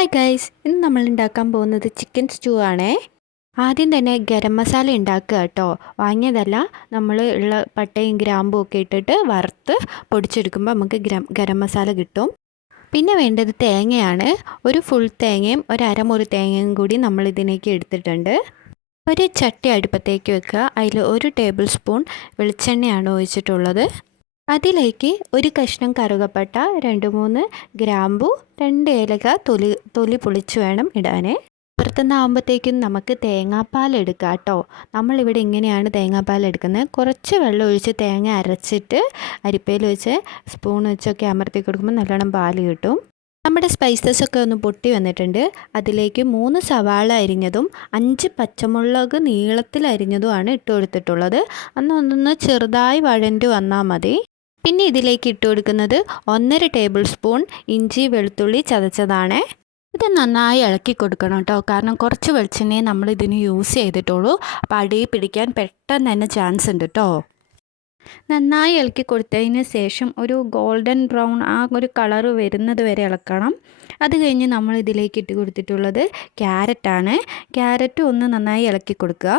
Hi guys ഇന്ന് നമ്മൾ ഉണ്ടാക്കാൻ പോകുന്നത് ചിക്കൻ സ്റ്റൂ ആണേ. ആദ്യം തന്നെ ഗരം മസാല ഉണ്ടാക്കുക കേട്ടോ. വാങ്ങിയതല്ല നമ്മൾ ഉള്ള പട്ടയും ഗ്രാമ്പും ഒക്കെ ഇട്ടിട്ട് വറുത്ത് പൊടിച്ചെടുക്കുമ്പോൾ നമുക്ക് ഗ്രം ഗരം മസാല കിട്ടും. പിന്നെ വേണ്ടത് തേങ്ങയാണ്. ഒരു ഫുൾ തേങ്ങയും ഒരു അരമുറി തേങ്ങയും കൂടി നമ്മൾ ഇതിനേക്ക് എടുത്തിട്ടുണ്ട്. ഒരു ചട്ടി അടുപ്പത്തേക്ക് വെക്കുക. അതിൽ ഒരു ടേബിൾ സ്പൂൺ വെളിച്ചെണ്ണയാണ് ഒഴിച്ചിട്ടുള്ളത്. അതിലേക്ക് ഒരു കഷ്ണം കറുകപ്പട്ട രണ്ട് മൂന്ന് ഗ്രാമ്പു രണ്ട് ഏലക തൊലി തൊലി പൊളിച്ച് വേണം ഇടാനേ. പുറത്തുനിന്നാകുമ്പോഴത്തേക്കും നമുക്ക് തേങ്ങാപ്പാൽ എടുക്കാം കേട്ടോ. നമ്മളിവിടെ ഇങ്ങനെയാണ് തേങ്ങാപ്പാൽ എടുക്കുന്നത്. കുറച്ച് വെള്ളം ഒഴിച്ച് തേങ്ങ അരച്ചിട്ട് അരിപ്പയിൽ വെച്ച് സ്പൂൺ വെച്ചൊക്കെ അമർത്തി കൊടുക്കുമ്പോൾ നല്ലോണം പാൽ കിട്ടും. നമ്മുടെ സ്പൈസസ് ഒക്കെ ഒന്ന് പൊട്ടി വന്നിട്ടുണ്ട്. അതിലേക്ക് മൂന്ന് സവാള അരിഞ്ഞതും അഞ്ച് പച്ചമുളക് നീളത്തിൽ അരിഞ്ഞതുമാണ് ഇട്ട് കൊടുത്തിട്ടുള്ളത്. അന്ന് ഒന്നൊന്ന് ചെറുതായി വഴണ്ടി വന്നാൽ മതി. പിന്നെ ഇതിലേക്ക് ഇട്ട് കൊടുക്കുന്നത് ഒന്നര ടേബിൾ സ്പൂൺ ഇഞ്ചി വെളുത്തുള്ളി ചതച്ചതാണ്. ഇത് നന്നായി ഇളക്കി കൊടുക്കണം കേട്ടോ. കാരണം കുറച്ച് വെളിച്ചെണ്ണയെ നമ്മൾ ഇതിന് യൂസ് ചെയ്തിട്ടുള്ളൂ. അപ്പോൾ അടിയിൽ പിടിക്കാൻ പെട്ടെന്ന് തന്നെ ചാൻസ് ഉണ്ട് കേട്ടോ. നന്നായി ഇളക്കി കൊടുത്തതിന് ശേഷം ഒരു ഗോൾഡൻ ബ്രൗൺ ആ ഒരു കളറ് വരുന്നത് വരെ ഇളക്കണം. അത് കഴിഞ്ഞ് നമ്മൾ ഇതിലേക്ക് ഇട്ട് കൊടുത്തിട്ടുള്ളത് ക്യാരറ്റാണ് ക്യാരറ്റ് ഒന്ന് നന്നായി ഇളക്കി കൊടുക്കുക.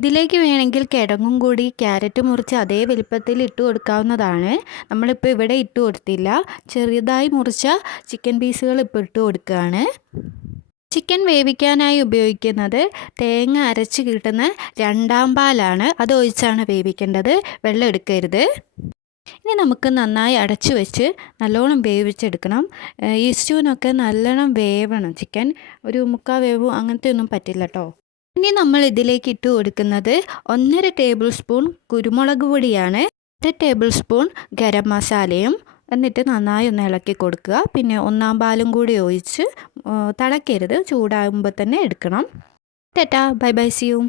ഇതിലേക്ക് വേണമെങ്കിൽ കിടങ്ങും കൂടി ക്യാരറ്റ് മുറിച്ച് അതേ വലിപ്പത്തിൽ ഇട്ട് കൊടുക്കാവുന്നതാണ്. നമ്മളിപ്പോൾ ഇവിടെ ഇട്ട് കൊടുത്തില്ല. ചെറിയതായി മുറിച്ച ചിക്കൻ പീസുകൾ ഇപ്പോൾ ഇട്ട് കൊടുക്കുകയാണ്. ചിക്കൻ വേവിക്കാനായി ഉപയോഗിക്കുന്നത് തേങ്ങ അരച്ച് കിട്ടുന്ന രണ്ടാം പാലാണ്. അത് ഒഴിച്ചാണ് വേവിക്കേണ്ടത്. വെള്ളം എടുക്കരുത്. ഇനി നമുക്ക് നന്നായി അടച്ചു വെച്ച് നല്ലോണം വേവിച്ചെടുക്കണം. ഈ നല്ലോണം വേവണം. ചിക്കൻ ഒരു മുക്കാൽ വേവും അങ്ങനത്തെ ഒന്നും പറ്റില്ല കേട്ടോ ഇനി നമ്മൾ ഇതിലേക്ക് ഇട്ട് കൊടുക്കുന്നത് ഒന്നര ടേബിൾ സ്പൂൺ കുരുമുളക് പൊടിയാണ്. അര ടേബിൾ സ്പൂൺ ഗരം മസാലയും എന്നിട്ട് നന്നായി ഒന്ന് ഇളക്കി കൊടുക്കുക. പിന്നെ ഒന്നാം പാലും കൂടി ഒഴിച്ച് തിളക്കരുത് ചൂടാകുമ്പോൾ തന്നെ എടുക്കണം. ടെറ്റാ. Bye bye. സിയും